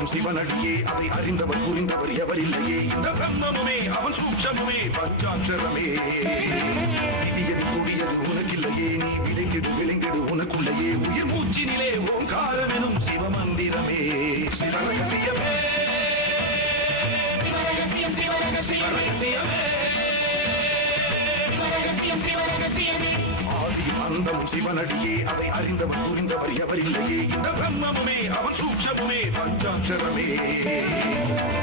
அந்தமும் சிவனடியே அதை அறிந்தவர் புரிந்தவர் எவரில்லையே இந்த பிரம்மமுமே அவன் சூட்சமுமே பஞ்சாட்சரமே விதியது கூடியது உனக்கில்லையே நீ விளைந்திடு விளைந்திடு உனக்குள்ளையே உயிர் மூச்சினிலே ஓங்காரம் எனும் சிவமந்திரமே சிவரகசியமே ஆதியும் அந்தமும் சிவனடியே அதை அறிந்தவர் புரிந்தவர் எவரில்லையே இந்த பிரம்மமுமே அவன் சூட்சமுமே பஞ்சாட்சரமே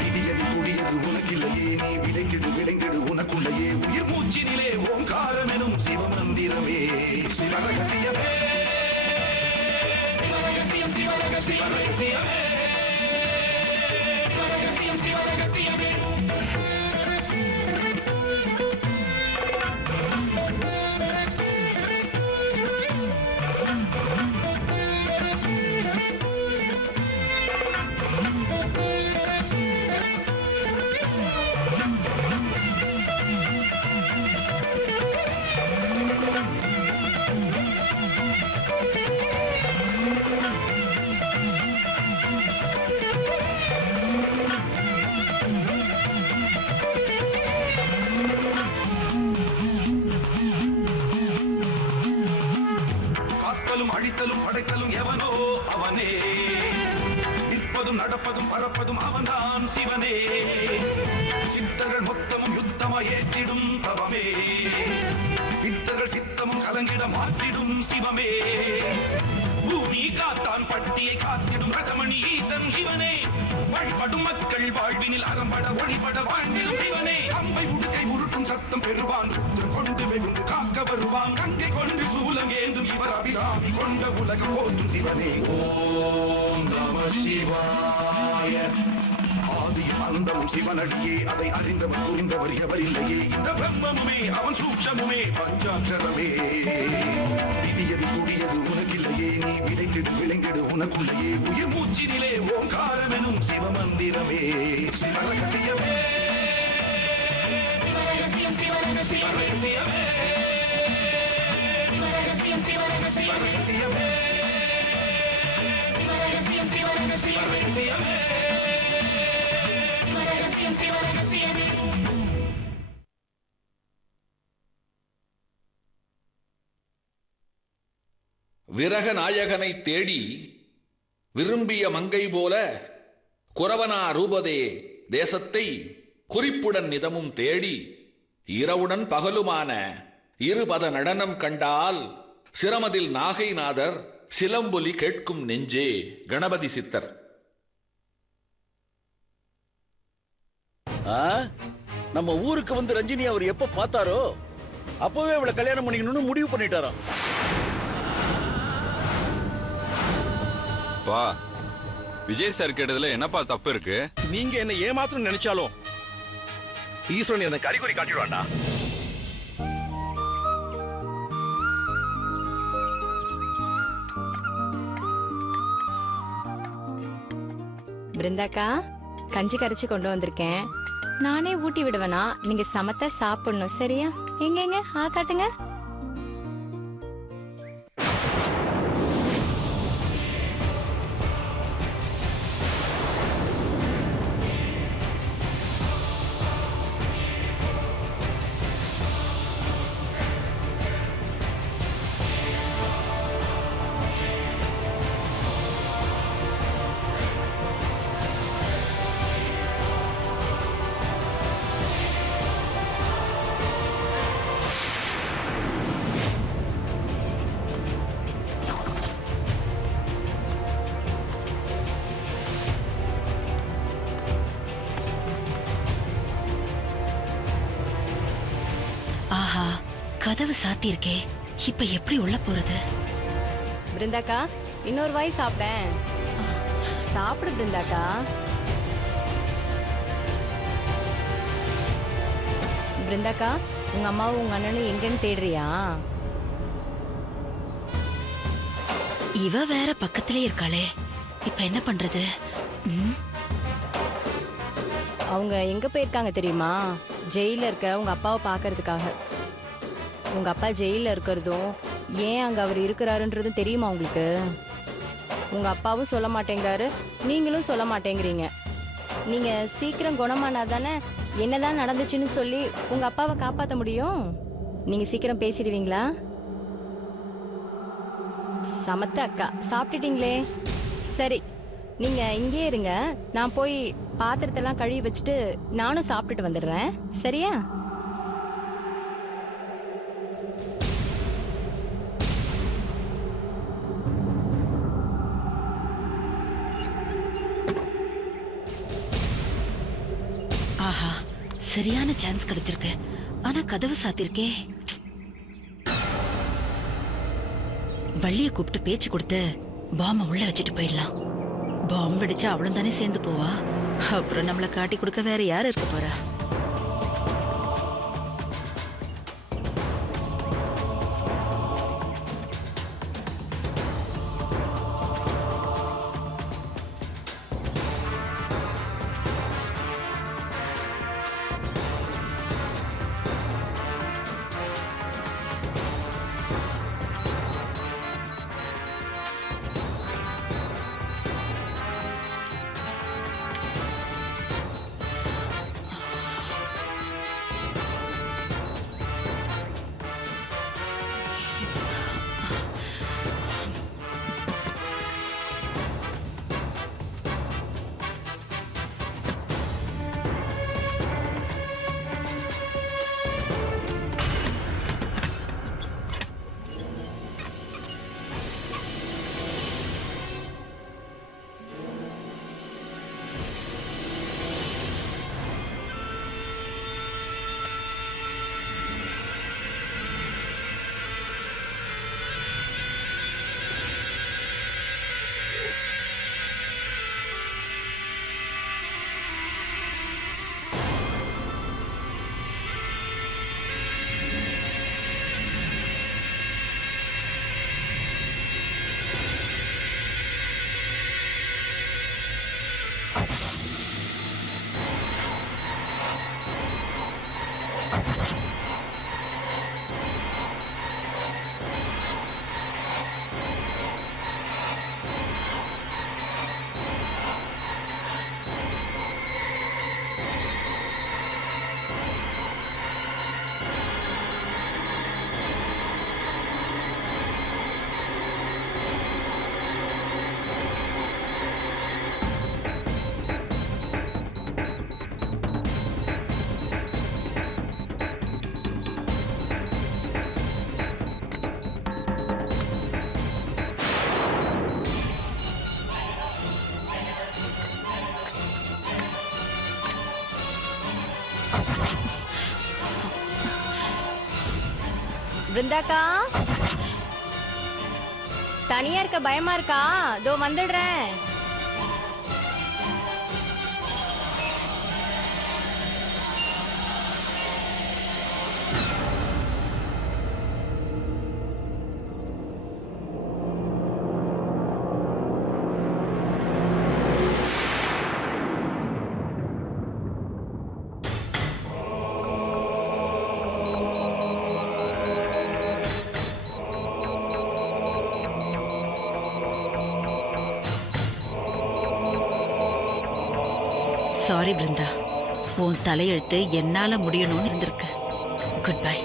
விதியது கூடியது உனக்கில்லையே நீ விளைந்திடு விளைந்திடு உனக்குள்ளையே உயிர் மூச்சினிலே ஓங்காரம் எனும் சிவமந்திரமே சிவரகசியமே சிவரகசியமே அழித்தலும் படைத்தலும் எவனோ அவனே நிற்பதும் நடப்பதும் பறப்பதும் அவன்தான் சிவனே சித்தர்கள் மொத்தமும் யுத்தமாய் ஏற்றிடும் தவமே பித்தர்கள் சித்தமும் கலங்கிட மாற்றிடும் சிவமே பூமி காத்தான் பட்டியை காத்திடும் ரசமணி ஈசன் இவனே வழிபடும் மக்கள் வாழ்வினில் அறம்பட ஒளிபட வாழ்ந்திடும் சிவனே அம்பை உடுக்கை உருட்டும் சத்தம் பெறுவான் கொண்டு வெகுண்டு காக்க வருவான் கங்கை கொண்டு சூலம் ஏந்தும் இவர் அபிராமி கொண்ட உலகம் போற்றும் சிவனே ஓம் நம சிவாய ஆதியும் அந்தமும் சிவனடியே அதை அறிந்தவர் புரிந்தவர் எவரில்லையே இந்த பிரம்மமுமே அவன் சூட்சமுமே பஞ்சாட்சரமே விதியது கூடியது உனக்கில்லையே நீ விளைந்திடு விளைந்திடு உனக்குள்ளையே உயிர் மூச்சினிலே ஓங்காரம் எனும் சிவமந்திரமே சிவரகசியமே சிவரகசியமே விரக நாயகனை தேடி விரும்பிய மங்கை போல குரவனா ரூபதே தேசத்தை குறிப்புடன் நிதமும் தேடி இரவுடன் பகலுமான இருபத நடனம் கண்டால் சிரமதில் நாகைநாதர் சிலம்பொலி கேட்கும் நெஞ்சே கணபதி சித்தர். நம்ம ஊருக்கு வந்து ரஞ்சினி அவர் எப்ப பார்த்தாரோ அப்பவே அவளை கல்யாணம் பண்ணிக்கணும்னு முடிவு பண்ணிட்டாராம். பா விஜய் சார் கேட்டதுல என்னப்பா தப்பு இருக்கு? நீங்க என்ன ஏமாத்தணும் நினைச்சாலும் ஈஸ்வரன் என்ன கறிகுறி காட்டிடுவாண்டா. பிருந்தாக்கா கஞ்சி கரைச்சி கொண்டு வந்திருக்கேன். நானே ஊட்டி விடுவேனா, நீங்க சமத்தா சாப்பிடணும் சரியா? எங்க எங்க காட்டுங்க. கதவு சாத்தி இருக்கே, இப்ப எப்படி உள்ள போறது? பிருந்தாக்கா இன்னொரு வாய் சாப்பிடேன். சாப்பிடு பிருந்தாக்கா. பிருந்தாக்கா உங்க அம்மாவும் உங்க அண்ணனும் எங்கன்னு தேடுறியா? இவ வேற பக்கத்திலே இருக்காளே, இப்ப என்ன பண்றது? அவங்க எங்க போயிருக்காங்க தெரியுமா? ஜெயில இருக்க உங்க அப்பாவை பாக்குறதுக்காக. உங்க அப்பா ஜெயில இருக்கிறதும் ஏன் அங்க அவர் இருக்கிறாருன்றதும் தெரியுமா உங்களுக்கு? உங்க அப்பாவும் சொல்ல மாட்டேங்கிறாரு, நீங்களும் சொல்ல மாட்டேங்கிறீங்க. நீங்க சீக்கிரம் குணமானா தானே என்னதான் நடந்துச்சுன்னு சொல்லி உங்க அப்பாவை காப்பாற்ற முடியும். நீங்க சீக்கிரம் பேசிடுவீங்களா? சமத்த அக்கா, சாப்பிட்டுட்டீங்களே? சரி, நீங்க இங்கே இருங்க, நான் போய் பாத்திரத்தெல்லாம் கழுவி வச்சுட்டு நானும் சாப்பிட்டுட்டு வந்துடுறேன். சரியா? ஆஹா, சரியான சான்ஸ் கிடைச்சிருக்கு. ஆனா கதவு சாத்திருக்கே. வள்ளிய கூப்பிட்டு பேச்சு கொடுத்து பாம்ப உள்ள வச்சுட்டு போயிடலாம். பாம்பு வெடிச்சா அவளும் தானே சேர்ந்து போவா. அப்புறம் நம்மளை காட்டி கொடுக்க வேற யாரு இருக்க போறா? பிருந்தாக்கா, தனியா இருக்க பயமா இருக்கா? இதோ வந்துடுறேன். சாரி பிருந்தா, உன் தலையெழுத்து என்னால முடியணும்னு இருந்திருக்கு. Good bye.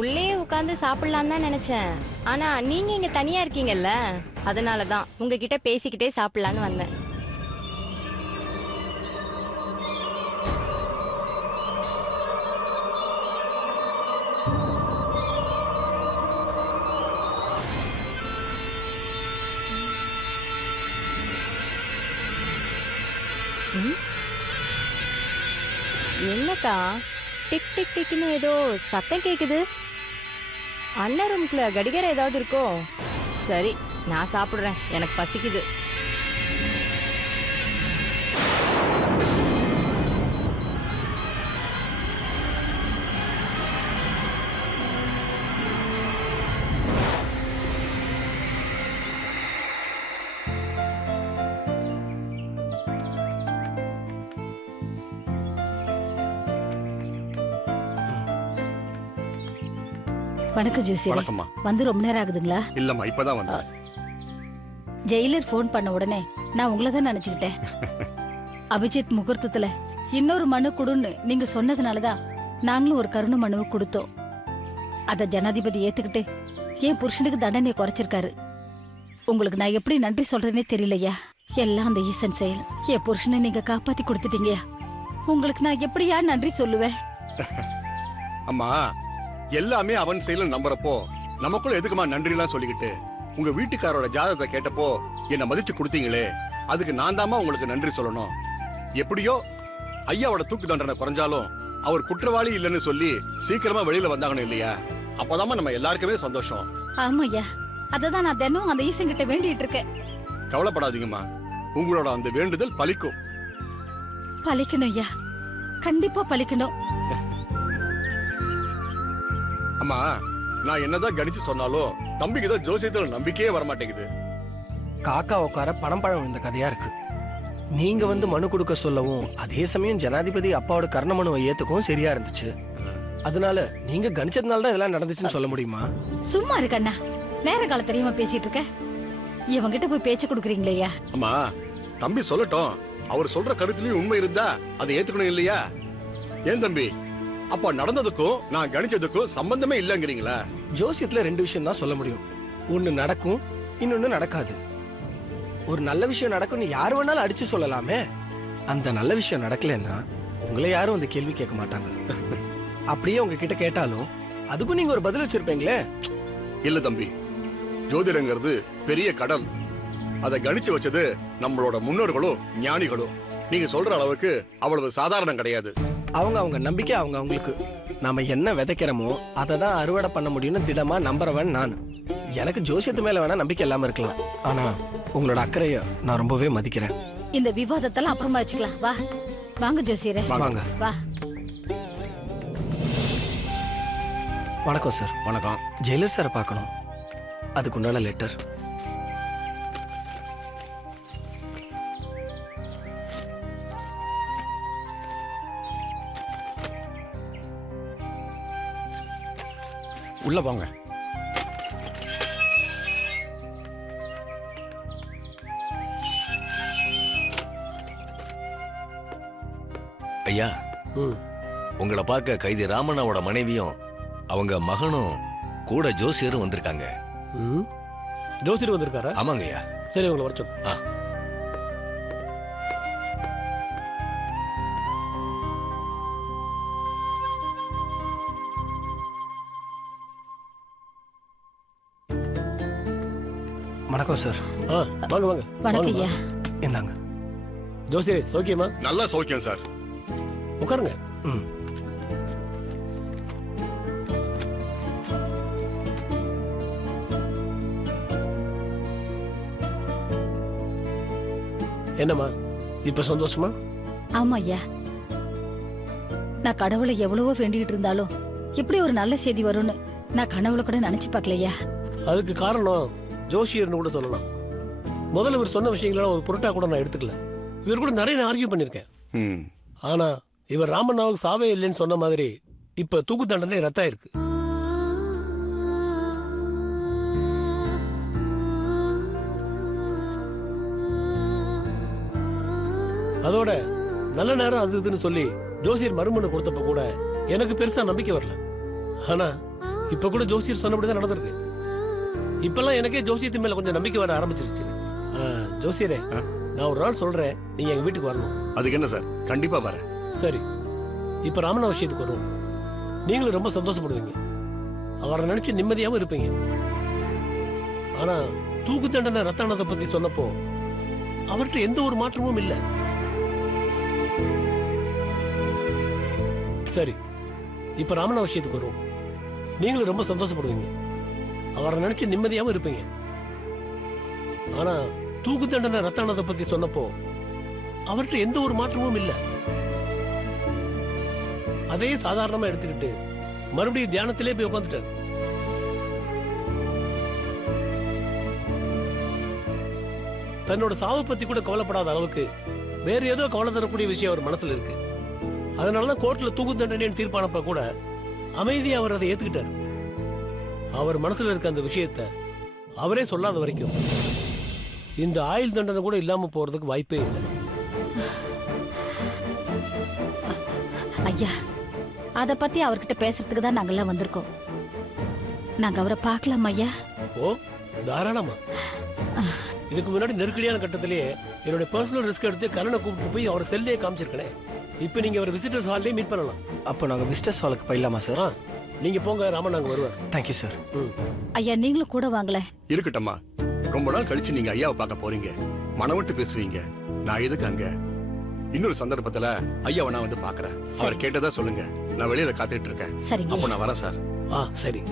உள்ளே உட்கார்ந்து சாப்பிடலாம் தான் நினைச்சேன். ஆனா நீங்க இங்க தனியா இருக்கீங்கல்ல, அதனாலதான் உங்ககிட்ட பேசிக்கிட்டே சாப்பிடலான்னு வந்தேன். என்னக்கா டிக் டிக் டிக்னு ஏதோ சத்தம் கேக்குது. அண்ணன் ரூம்குள்ள கடிகாரம் ஏதாவது இருக்கோ? சரி, நான் சாப்பிடுறேன், எனக்கு பசிக்குது. வணக்கம் ஜோசி. வணக்கம்மா. வந்து ரொம்ப நேரம் ஆகுதுங்களா? இல்லம்மா, இப்பதான் வந்தேன். ஜெயிலர் ஃபோன் பண்ண உடனே நான் உங்களை தான் நினைச்சுக்கிட்டேன். அபிஜித் முகூர்த்தத்துல இன்னொரு மனு கொடுன்னு நீங்க சொன்னதுனாலதான் நாங்களும் ஒரு கருணை மனுவை கொடுத்தோம். அத ஜனாதிபதி ஏத்துக்கிட்டு என் புருஷனுக்கு தண்டனையை குறைச்சிருக்காரு. உங்களுக்கு நான் எப்படி நன்றி சொல்றேனே தெரியலையா. எல்லாம் அந்த ஈசன் செயல். என் புருஷனை நீங்க காப்பாத்தி கொடுத்துட்டீங்கயா. உங்களுக்கு நான் எப்படியா நன்றி சொல்லுவேன்? அம்மா, எல்லாமே அவன் செயல நம்புறப்போ நமக்குள்ள எதுக்குமா நன்றி எல்லாம் சொல்லிக்கிட்டு? உங்க வீட்டுக்காரோட ஜாதகத்தை கேட்டப்போ என்ன மதிச்சு கொடுத்தீங்களே, அதுக்கு நான் தாமா உங்களுக்கு நன்றி சொல்லணும். எப்படியோ ஐயாவோட தூக்கு தண்டனை குறைஞ்சாலும் அவர் குற்றவாளி இல்லைன்னு சொல்லி சீக்கிரமா வெளியில வந்தாங்கன்னு இல்லையா? அப்பதாமா நம்ம எல்லாருக்குமே சந்தோஷம். ஆமாய்யா, அததான் நான் தினம் அந்த ஈசன் கிட்ட வேண்டிட்டு இருக்கேன். கவலைப்படாதீங்கம்மா, உங்களோட அந்த வேண்டுதல் பலிக்கும். பலிக்கணும் ஐயா, கண்டிப்பா பலிக்கணும். அம்மா, நான் என்னதான் கணிச்சு சொன்னாலும் தம்பிக்கு தான் ஜோசியத்துல நம்பிக்கையே வரமாட்டேங்குது. காக்கா உட்கார பணம் பழம் விழுந்த கதையா இருக்கு. நீங்க வந்து மனு கொடுக்க சொல்லவும் அதே சமயம் ஜனாதிபதி அப்பாவோட கர்ண மனுவை ஏத்துக்கவும் சரியா இருந்துச்சு. அதனால நீங்க கணிச்சதுனால தான் இதெல்லாம் நடந்துச்சுன்னு சொல்ல முடியுமா? சும்மா இருக்கண்ணா, நேர கால தெரியாம பேசிட்டு இருக்க. இவங்கிட்ட போய் பேச்சு கொடுக்குறீங்களேயா? அம்மா, தம்பி சொல்லட்டும். அவர் சொல்ற கருத்துலயும் உண்மை இருந்தா அதை ஏத்துக்கணும் இல்லையா? ஏன் தம்பி, அப்ப நடந்ததுக்கும் நான் கணிச்சதுக்கும் சம்பந்தமே இல்லங்கிறீங்களா? ஜோசியத்துல ரெண்டு விஷயம் தான் சொல்ல முடியும். ஒண்ணு நடக்கும், இன்னொன்னு நடக்காது. ஒரு நல்ல விஷயம் நடக்கும்னு யாரு வேணாலும் அடிச்சு சொல்லலாமே. அந்த நல்ல விஷயம் நடக்கலன்னா உங்களை யாரும் அந்த கேள்வி கேட்க மாட்டாங்க. அப்படியே உங்ககிட்ட கேட்டாலும் அதுக்கும் நீங்க ஒரு பதில் வச்சிருப்பீங்களே. இல்ல தம்பி, ஜோதிடங்கிறது பெரிய கடல். அதை கணிச்சு வச்சது நம்மளோட முன்னோர்களும் ஞானிகளும். நீங்க சொல்ற அளவுக்கு அவ்வளவு சாதாரணம் கிடையாது. அவங்க நம்பிக்கை அவங்களுக்கு. நாம என்ன விதைக்கிறோமோ அதை தான் அறுவடை பண்ண முடியும்னு திடமா நம்புறவன் நான். எனக்கு ஜோசியத்து மேல வேணா நம்பிக்கை இல்லாம இருக்கலாம், ஆனா உங்களோட அக்கறைய நான் ரொம்பவே மதிக்கிறேன். இந்த விவாதத்தெல்லாம் அப்புறமா வச்சுக்கலாம். வா வாங்க ஜோசியரே, வாங்க. வா. வணக்கம் சார். வணக்கம். ஜெயிலர் சாரை பார்க்கணும், அதுக்குண்டான லெட்டர். உள்ள போங்க. ஐயா, உங்களை பார்க்க கைதி ராமண்ணாவோட மனைவியும் அவங்க மகனும் கூட ஜோசியரும் வந்திருக்காங்க. ஜோசியர் வந்திருக்காரா? ஆமாங்க ஐயா. சரி, உங்களை வர சொல்லு. வணக்கம் சார். வாங்க வாங்க. வணக்கம் ஐயா. இந்தாங்க. ஜோசியரே, சௌக்கியமா? நல்லா சௌக்கியம் சார். உட்காருங்க. என்னம்மா, இப்ப சந்தோஷமா? ஆமா ஐயா, நான் கடவுளை எவ்வளவோ வேண்டிட்டு இருந்தாலும் இப்படி ஒரு நல்ல செய்தி வரும்னு நான் கனவுல கூட நினைச்சு பார்க்கலையா. அதுக்கு காரணம் ஜோசியர்னு கூட சொல்லலாம். முதல்ல இவர் சொன்ன விஷயங்கள ஒரு பொருட்டா கூட நான் எடுத்துக்கல. இவர் கூட நிறைய நான் ஆர்கியூ பண்ணிருக்கேன். ஆனா இவர் ராமண்ணாவுக்கு சாவே இல்லைன்னு சொன்ன மாதிரி இப்ப தூக்கு தண்டனை ரத்தாயிருக்கு. அதோட நல்ல நேரம் அது இதுன்னு சொல்லி ஜோசியர் மறுமணு கொடுத்தப்ப கூட எனக்கு பெருசா நம்பிக்கை வரல. ஆனா இப்ப கூட ஜோசியர் சொன்னபடிதான் நடந்திருக்கு. இப்பெல்லாம் எனக்கே ஜோசியத்து மேல கொஞ்சம் நம்பிக்கை வர ஆரம்பிச்சிருச்சு. ஜோசியரே, நான் ஒரு நாள் சொல்றேன், நீங்க எங்க வீட்டுக்கு வரணும். அதுக்கு என்ன சார், கண்டிப்பா வரேன். சரி, இப்ப ராமண்ணா விஷயத்துக்கு வருவோம். நீங்களும் ரொம்ப சந்தோஷப்படுவீங்க, அவரை நினைச்சு நிம்மதியாவும் இருப்பீங்க. ஆனா தூக்கு தண்டனை ரத்தானதை பத்தி சொன்னப்போ அவர்கிட்ட எந்த ஒரு மாற்றமும் இல்லை. சரி, இப்ப ராமண்ணா விஷயத்துக்கு வருவோம். நீங்களும் ரொம்ப சந்தோஷப்படுவீங்க, அவரை நினைச்சு நிம்மதியாவும் இருப்பீங்க. ஆனா தூக்கு தண்டனை ரத்தானதை பத்தி சொன்னப்போ அவர்கிட்ட எந்த ஒரு மாற்றமும் இல்லை. அதே சாதாரணமா எடுத்துக்கிட்டு மறுபடியும் தியானத்திலே போய் உட்காந்துட்டார். தன்னோட சாவை பத்தி கூட கவலைப்படாத அளவுக்கு வேற ஏதோ கவலை தரக்கூடிய விஷயம் அவர் மனசுல இருக்கு. அதனாலதான் கோர்ட்ல தூக்கு தண்டனைன்னு தீர்ப்பானப்ப கூட அமைதியா அவர் அதை ஏத்துக்கிட்டார். அவர் மனசுல இருக்க அந்த விஷயத்த அவரே சொல்லாத வரைக்கும் இந்த ஆயுள் தண்டனை கூட இல்லாம போறதுக்கு வாய்ப்பே இல்லை. ஐயா, அத பத்தி அவர்கிட்ட பேசுறதுக்கு தான் நாங்கெல்லாம் வந்திருக்கோம். நாங்க அவரை பார்க்கலாம் ஐயா? ஓ, தாராளமா. இதுக்கு முன்னாடி நெருக்கடியான கட்டத்திலேயே என்னோட பர்சனல் ரிஸ்க் எடுத்து கண்ணனை கூப்பிட்டு போய் அவர் செல்லே காமிச்சிருக்கேன். இப்போ நீங்க அவர் விசிட்டர்ஸ் ஹால்லே மீட் பண்ணலாம். அப்போ நாங்க விசிட்டர்ஸ் ஹாலுக்கு போயிடலாமா சார்? நீங்க போங்க, ராமன் அங்க வருவார். Thank you sir. ஐயா, நீங்களும் கூட வாங்கல. இருக்கட்டம்மா, ரொம்ப நாள் கழிச்சு நீங்க ஐயாவை பார்க்க போறீங்க, மனம் விட்டு பேசுவீங்க. நான் எதுக்கு அங்க? இன்னொரு சந்தர்ப்பத்துல ஐயாவை நான் வந்து பாக்குறேன். அவர் கேட்டதா சொல்லுங்க, நான் வெளியில காத்துட்டு இருக்கேன். சரிங்க. அப்போ நான் வரேன் சார். சரி.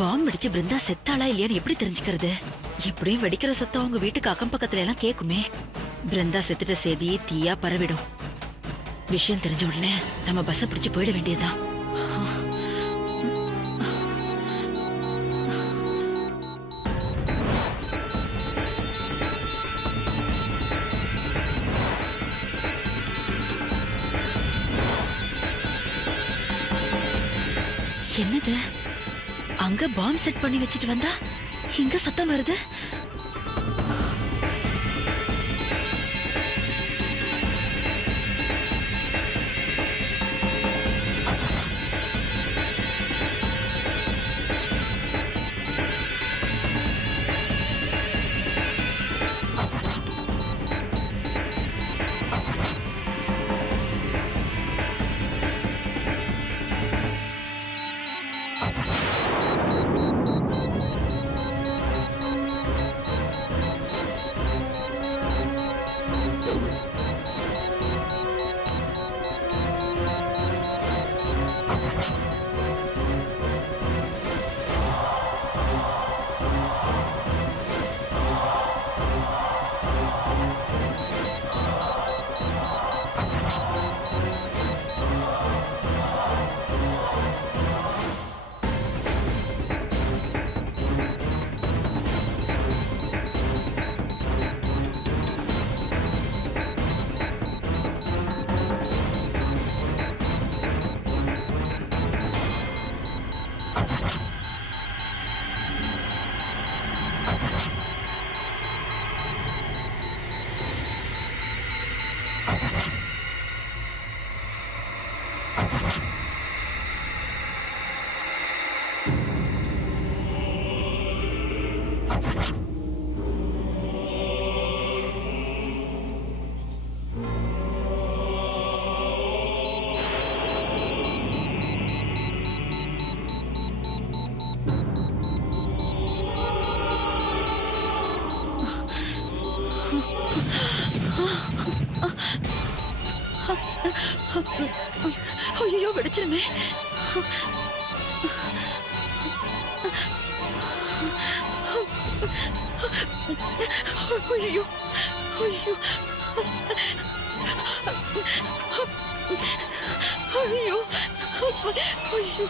பாம்பு வெடிச்சு பிருந்தா செத்தாளா இல்லையான்னு எப்படி தெரிஞ்சுக்கிறது? எப்படியும் வெடிக்கிற சத்தம் அவங்க வீட்டுக்கு அக்கம் பக்கத்துல எல்லாம் கேக்குமே. பிருந்தா செத்துட்ட செய்தி தீயா பரவிடும். விஷயம் தெரிஞ்ச உடனே நம்ம பஸ்ஸை பிடிச்சு போயிட வேண்டியதுதான். என்னது, அங்க பாம்பு செட் பண்ணி வச்சிட்டு வந்தா இங்க சத்தம் வருது? ஐயோ, வெடிச்சிருமே. ஐயோ ஐயோ ஐயோ ஐயோ.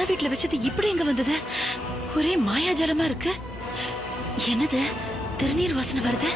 பிருந்தா வீட்டுல வச்சது இப்படி எங்க வந்தது? ஒரே மாயாஜாலமா இருக்கு. என்னது திருநீர் வாசனை வருது?